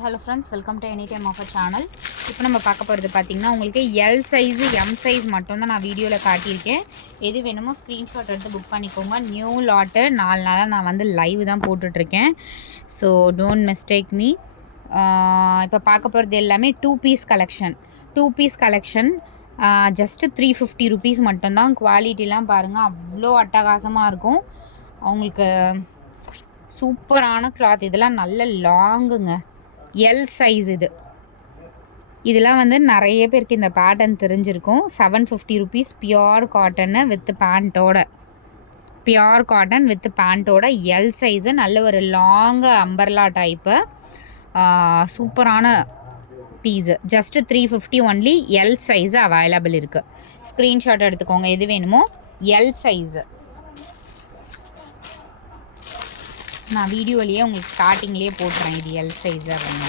Hello friends, welcome to any time offer channel. இப்போ நம்ம பார்க்க போகிறது பார்த்திங்கன்னா, உங்களுக்கு எல் சைஸு எம் சைஸ் மட்டும்தான் நான் வீடியோவில் காட்டியிருக்கேன். எது வேணுமோ ஸ்க்ரீன்ஷாட் எடுத்து புக் பண்ணிக்கோங்க. நியூ லாட்டு 4 நாளாக நான் வந்து லைவ் தான் போட்டுட்ருக்கேன். So don't mistake me. இப்போ பார்க்க போகிறது எல்லாமே 2 பீஸ் கலெக்ஷன். ஜஸ்ட்டு 350 ருபீஸ் மட்டும்தான். குவாலிட்டிலாம் பாருங்கள், அவ்வளோ அட்டகாசமாக இருக்கும். அவங்களுக்கு சூப்பரான கிளாத். இதெல்லாம் நல்ல லாங்குங்க. எல் சைஸ் இதெல்லாம் வந்து நிறைய பேருக்கு இந்த பேட்டர்ன் தெரிஞ்சிருக்கும். 750 ருபீஸ் பியோர் காட்டனு வித் பேண்ட்டோட எல் சைஸு. நல்ல ஒரு லாங் அம்பர்லா டைப்பு சூப்பரான piece. Just 350 only. L size available இருக்குது. ஸ்க்ரீன்ஷாட் எடுத்துக்கோங்க எது வேணுமோ. எல் சைஸு நான் வீடியோலேயே உங்களுக்கு ஸ்டார்டிங்லேயே போட்டுறேன். இது எல் சைஸு அப்படிங்க.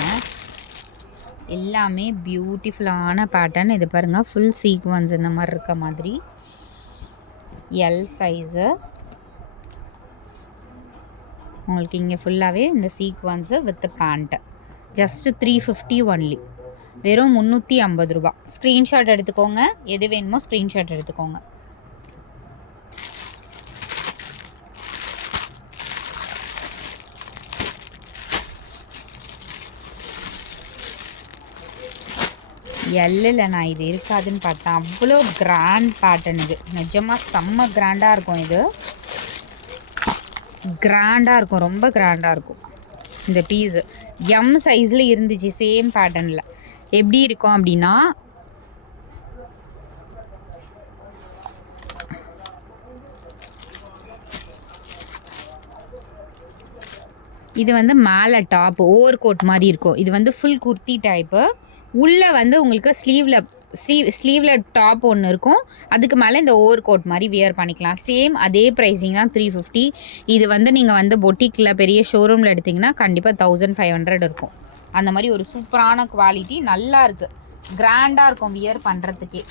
எல்லாமே பியூட்டிஃபுல்லான பேட்டர்ன். இது பாருங்கள், ஃபுல் சீக்வன்ஸ் இந்த மாதிரி இருக்க மாதிரி எல் சைஸு. உங்களுக்கு இங்கே ஃபுல்லாகவே இந்த sequence with pant. Just 350 only. வெறும் 350 ரூபா. ஸ்க்ரீன்ஷாட் எடுத்துக்கோங்க எது வேணுமோ. ஸ்க்ரீன்ஷாட் எடுத்துக்கோங்க. எல்லில் நான் இது இருக்காதுன்னு பார்த்தேன். அவ்வளோ கிராண்ட் பேட்டர்ன் இது. நிஜமாக செம்ம கிராண்டாக இருக்கும். இது கிராண்டாக இருக்கும், ரொம்ப கிராண்டாக இருக்கும். இந்த பீஸு எம் சைஸில் இருந்துச்சு சேம் பேட்டர்னில். எப்படி இருக்கும் அப்படின்னா, இது வந்து மேலே டாப் ஓவர் கோட் மாதிரி இருக்கும். இது வந்து ஃபுல் குர்த்தி டைப்பு. உள்ளே வந்து உங்களுக்கு ஸ்லீவில் டாப் ஒன்று இருக்கும். அதுக்கு மேலே இந்த ஓவர் கோட் மாதிரி வியர் பண்ணிக்கலாம். சேம் அதே ப்ரைஸிங் தான், 350. இது வந்து நீங்கள் வந்து பொட்டிக்கில் பெரிய ஷோரூமில் எடுத்திங்கன்னா கண்டிப்பாக 1500 இருக்கும். அந்த மாதிரி ஒரு சூப்பரான குவாலிட்டி. நல்லா இருக்குது, கிராண்டாக இருக்கும் வியர் பண்ணுறதுக்கே.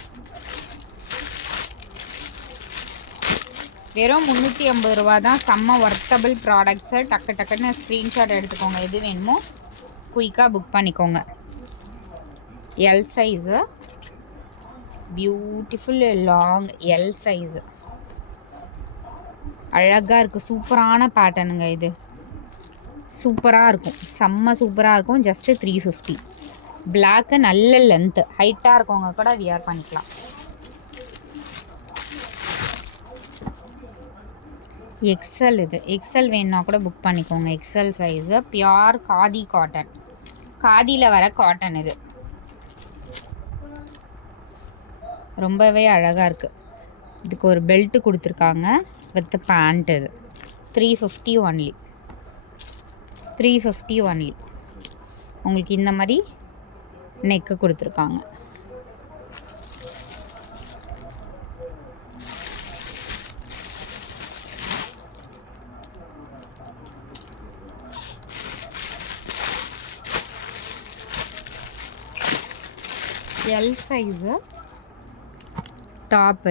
வெறும் 350 ரூபா தான். செம்ம ஒர்த்தபிள் ப்ராடக்ட்ஸு. டக்குன்னு ஸ்க்ரீன்ஷாட் எடுத்துக்கோங்க எது வேணுமோ. குயிக்காக புக் பண்ணிக்கோங்க. L size beautiful long L size. அழகாக இருக்குது. சூப்பரான பேட்டர்னுங்க. இது சூப்பராக இருக்கும், செம்ம சூப்பராக இருக்கும். ஜஸ்ட்டு 350. பிளாக்கு நல்ல லென்த்து, ஹைட்டாக இருக்கவங்க கூட வியர் பண்ணிக்கலாம். எக்ஸல் இது எக்ஸல் வேணுன்னா கூட புக் பண்ணிக்கோங்க. XL size. Pure khadi cotton, காதியில் வர காட்டன். இது ரொம்பவே அழகாக இருக்குது. இதுக்கு ஒரு பெல்ட்டு கொடுத்துருக்காங்க வித் பேண்ட். இது 350 ஒன்லி. 350 ஒன்லி. உங்களுக்கு இந்த மாதிரி நெக்கு கொடுத்துருக்காங்க. L size top.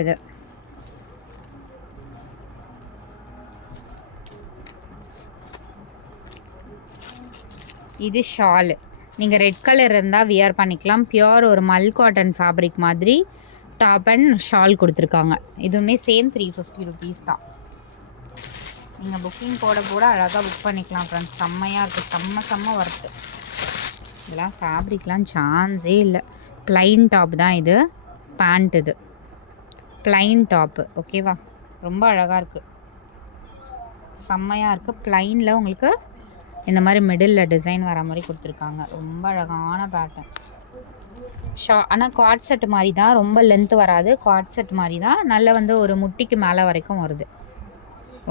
இது ஷாலு. நீங்கள் ரெட் கலர் இருந்தால் வியர் பண்ணிக்கலாம். பியோர் ஒரு மல் காட்டன் ஃபேப்ரிக் மாதிரி டாப் அண்ட் ஷால் கொடுத்துருக்காங்க. இதுவுமே சேம் 350 ருபீஸ் தான். நீங்கள் புக்கிங் போட அழகாக புக் பண்ணிக்கலாம் ஃப்ரெண்ட்ஸ். செம்மையாக இருக்குது, செம்ம ஒர்த்து. இதெல்லாம் ஃபேப்ரிக்லாம் சான்ஸே இல்லை. ப்ளைன் டாப் தான் இது. பேண்ட் இது ப்ளைன் டாப்பு. ஓகேவா, ரொம்ப அழகாக இருக்குது, செம்மையாக இருக்குது. ப்ளைனில் உங்களுக்கு இந்த மாதிரி மிடில் டிசைன் வர மாதிரி கொடுத்துருக்காங்க. ரொம்ப அழகான பேட்டர்ன். ஆனால் காட் செட் மாதிரி தான், ரொம்ப லென்த்து வராது. காட் செட் மாதிரி தான். நல்ல வந்து ஒரு முட்டிக்கு மேலே வரைக்கும் வருது.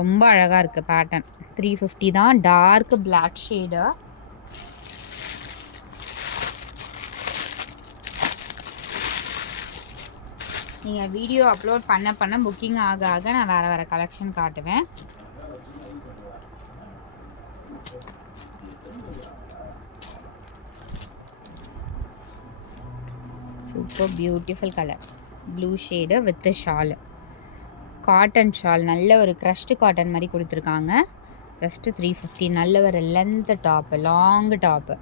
ரொம்ப அழகாக இருக்குது பேட்டர்ன். 350 தான். Dark black shade. நீங்கள் வீடியோ அப்லோட் பண்ண புக்கிங் ஆக நான் வேறு கலெக்ஷன் காட்டுவேன். Super beautiful colour. Blue shade with shawl. Cotton shawl. நல்ல ஒரு க்ரஷ்டு காட்டன் மாதிரி கொடுத்துருக்காங்க. ஜஸ்ட்டு 350. நல்ல ஒரு லென்த் டாப்பு, லாங் டாப்பு.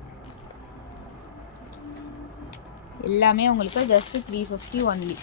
எல்லாமே உங்களுக்கு ஜஸ்ட் 350 ஒன்லி.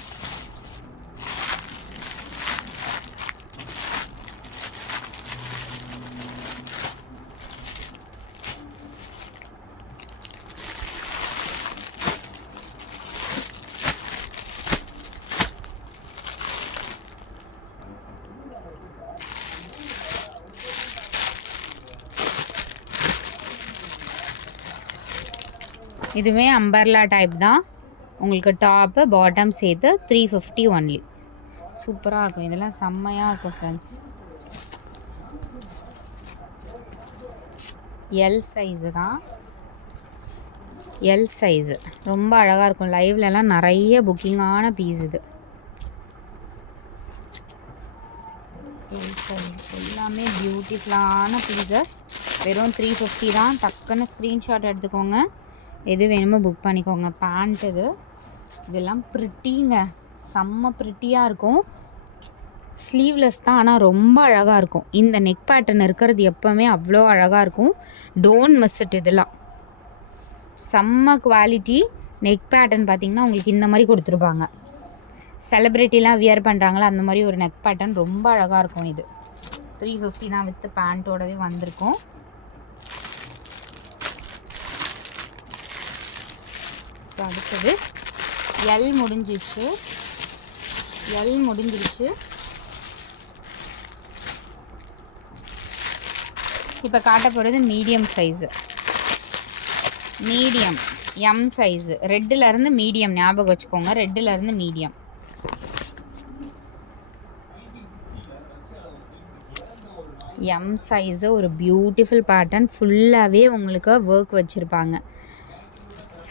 இதுவே அம்பர்லா டைப் தான். உங்களுக்கு டாப்பு பாட்டம் சேர்த்து 350 ஒன்லி. சூப்பராக இருக்கும். இதெல்லாம் செம்மையாக இருக்கும் ஃப்ரெண்ட்ஸ். எல் சைஸு தான். எல் சைஸு ரொம்ப அழகாக இருக்கும். லைவ்லலாம் நிறைய புக்கிங்கான பீஸ் இது. எல் சைஸ் எல்லாமே பியூட்டிஃபுல்லான பீசஸ். வெறும் 350 தான். டக்குன்னு ஸ்க்ரீன்ஷாட் எடுத்துக்கோங்க. எது வேணுமோ புக் பண்ணிக்கோங்க. பேண்ட் இதெல்லாம் ப்ரிட்டிங்க, செம்ம ப்ரிட்டியாக இருக்கும். ஸ்லீவ்லெஸ் தான், ஆனால் ரொம்ப அழகாக இருக்கும். இந்த நெக் பேட்டர்ன் இருக்கிறது எப்போவுமே அவ்வளோ அழகாக இருக்கும். Don't miss it. இதெல்லாம் செம்ம குவாலிட்டி. நெக் பேட்டர்ன் பார்த்திங்கன்னா உங்களுக்கு இந்த மாதிரி கொடுத்துருப்பாங்க. செலிப்ரிட்டிலாம் வியர் பண்ணுறாங்களா அந்த மாதிரி ஒரு நெக் பேட்டர்ன் ரொம்ப அழகாக இருக்கும். இது 350 தான் வித் பேண்ட்டோடவே வந்திருக்கும். ஸோ அடுத்தது எல் முடிஞ்சிருச்சு. இப்போ காட்ட போகிறது medium size. Medium M size. ரெட்டிலேருந்து மீடியம் ஞாபகம் வச்சுக்கோங்க. ரெட்டிலேருந்து மீடியம். எம் சைஸு ஒரு பியூட்டிஃபுல் பேட்டர்ன். ஃபுல்லாகவே உங்களுக்கு ஒர்க் வச்சுருப்பாங்க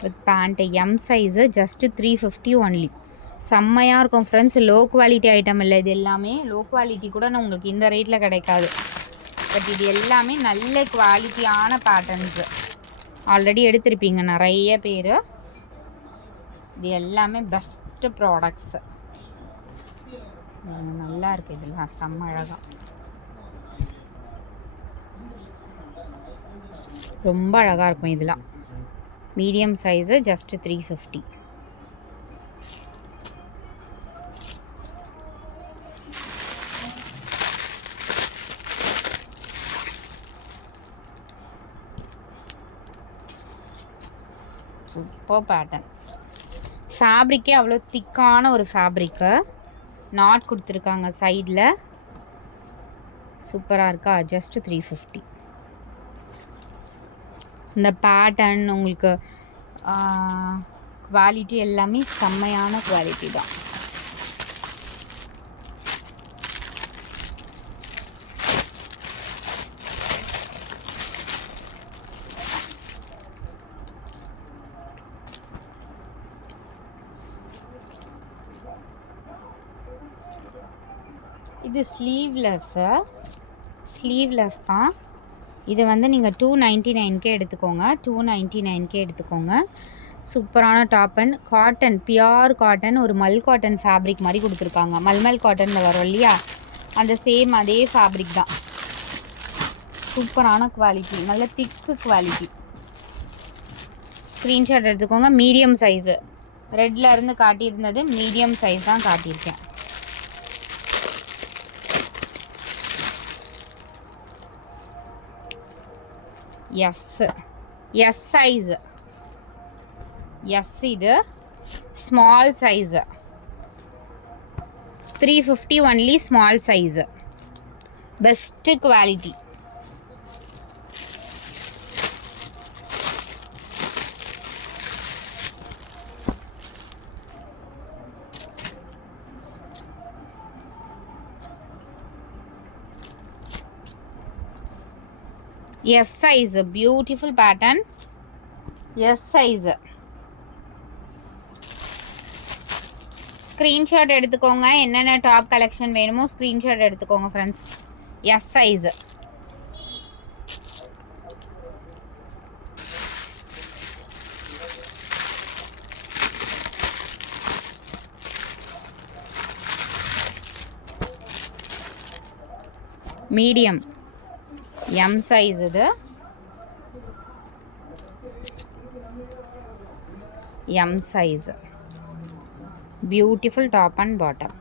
with pant. M size just 350 only. செம்மையாக இருக்கும் ஃப்ரெண்ட்ஸ். லோ குவாலிட்டி ஐட்டம் இல்லை இது எல்லாமே. லோ குவாலிட்டி கூட நான் உங்களுக்கு இந்த ரேட்டில் கிடைக்காது. பட் இது எல்லாமே நல்ல குவாலிட்டியான பேட்டர்ன்ஸு. ஆல்ரெடி எடுத்திருப்பீங்க நிறைய பேர். இது எல்லாமே பெஸ்ட்டு ப்ராடக்ட்ஸு. நல்லா இருக்குது. இதெல்லாம் செம்ம அழகாக ரொம்ப அழகாக இருக்கும். இதெல்லாம் medium size just 350. Super pattern. ஃபேப்ரிக்கே அவ்வளோ திக்கான ஒரு ஃபேப்ரிக்கு. நாட் கொடுத்துருக்காங்க சைடில். சூப்பராக இருக்கா? ஜஸ்ட்டு 350. இந்த பேட்டர்ன் உங்களுக்கு குவாலிட்டி எல்லாமே செம்மையான குவாலிட்டி தான். இது ஸ்லீவ்லெஸ் தான். இது வந்து நீங்கள் 299 எடுத்துக்கோங்க. 299 எடுத்துக்கோங்க. சூப்பரான top and cotton, pure cotton, ஒரு மல் காட்டன் ஃபேப்ரிக் மாதிரி கொடுத்துருக்காங்க. மல்மல் காட்டனில் வரும் இல்லையா, அந்த சேம் அதே ஃபேப்ரிக் தான். சூப்பரான குவாலிட்டி, நல்ல திக்கு குவாலிட்டி. ஸ்க்ரீன்ஷாட் எடுத்துக்கோங்க. Medium size. ரெட்டில் இருந்து காட்டியிருந்தது மீடியம் சைஸ் தான் காட்டியிருக்கேன். S size. எஸ் இது small size. 350 only small size. Best quality. S size, beautiful pattern. S size. Screenshot எடுத்துக்கோங்க. என்னென்ன டாப் கலெக்ஷன் வேணுமோ ஸ்க்ரீன்ஷாட் எடுத்துக்கோங்க friends. S size. Medium M size. இது M size. Beautiful top and bottom.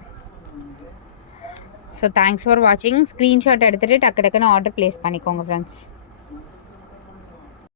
So thanks for வாட்சிங். Screenshot எடுத்துகிட்டு டக்கு டக்குன்னு order place பண்ணிக்கோங்க ஃப்ரெண்ட்ஸ்.